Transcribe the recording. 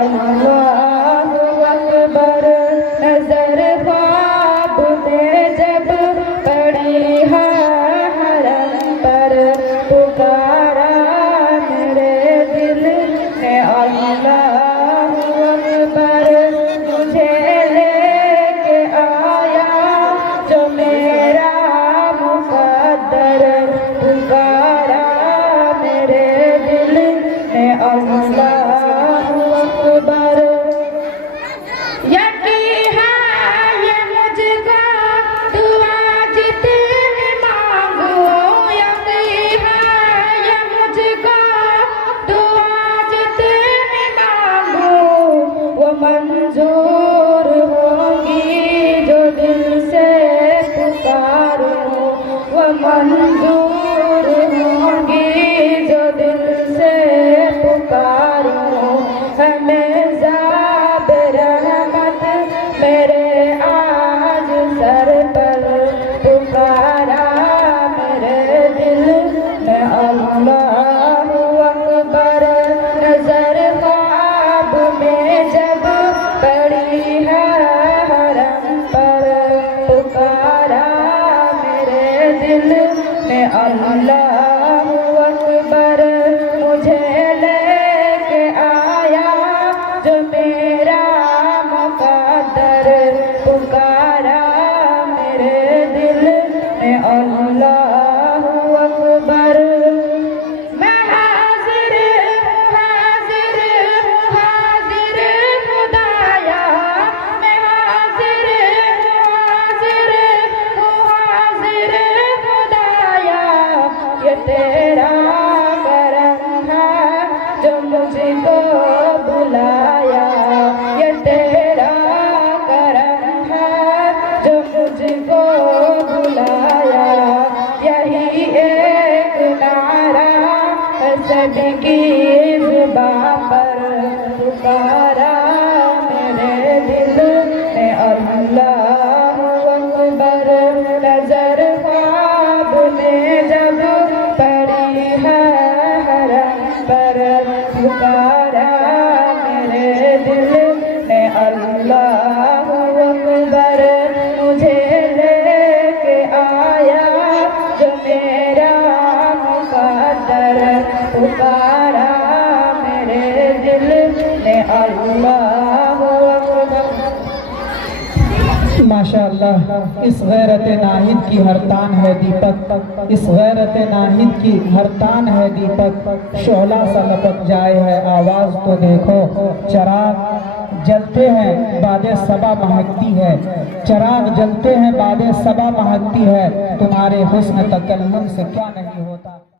अल्लाहु अकबर। नजर ख्वाब में जब पड़ी है हरम पर, पुकारा मेरे दिल ने अल्लाहु अकबर। मुझे लेके आया जो मेरा मुक़द्दर, पुकारा मेरे दिल ने अल्लाहु अकबर। यकीन है ये मुझको दुआ जितनी मांगो, यकीन है ये मुझको दुआ जितनी मांगो, वो मंजूर होगी जो दिल से पुकारो, वो मंजूर होगी जो दिल से पुकारो। हमें ज़ाब रहमत मेरे आज सर पर, पुकारा मेरे दिल ने अल्लाहु अकबर। नजर ख्वाब में जब पड़ी है हरम पर, पुकारा मेरे दिल ने अल्लाहु अकबर। मुझे लेके आया जो मेरा मुक़द्दर, पुकारा मेरे दिल ने अल्लाहु अकबर। मैं हाजिर हूँ, हाजिर हूँ, हाजिर खुदाया, मैं हाजिर हूँ, हाजिर हूँ, हाजिर खुदाया। ये तेरा करम है जो मुझको बुलाया, ये तेरा करम है जो मुझको बुलाया। यही एक नारा है सबकी ज़ुबां पर, पुकारा मेरे दिल ने अल्लाहु अकबर। नजर ख्वाब में जब पड़ी है हरम पर, पुकारा मेरे दिल ने अल्लाहु अकबर। मुझे लेके आया जो मेरा मुक़द्दर, पुकारा मेरे दिल ने अल्लाहु अकबर। माशाअल्लाह, इस गैरत नाहिद की हर तान है दीपक, इस गैरत नाहिद की हर तान है दीपक। शोला सा लपक जाए है आवाज़ तो देखो, चराग जलते हैं बादे सबा महकती है, चराग जलते हैं बादे सबा महकती है। तुम्हारे हुस्न तकल्लुम से क्या नहीं होता।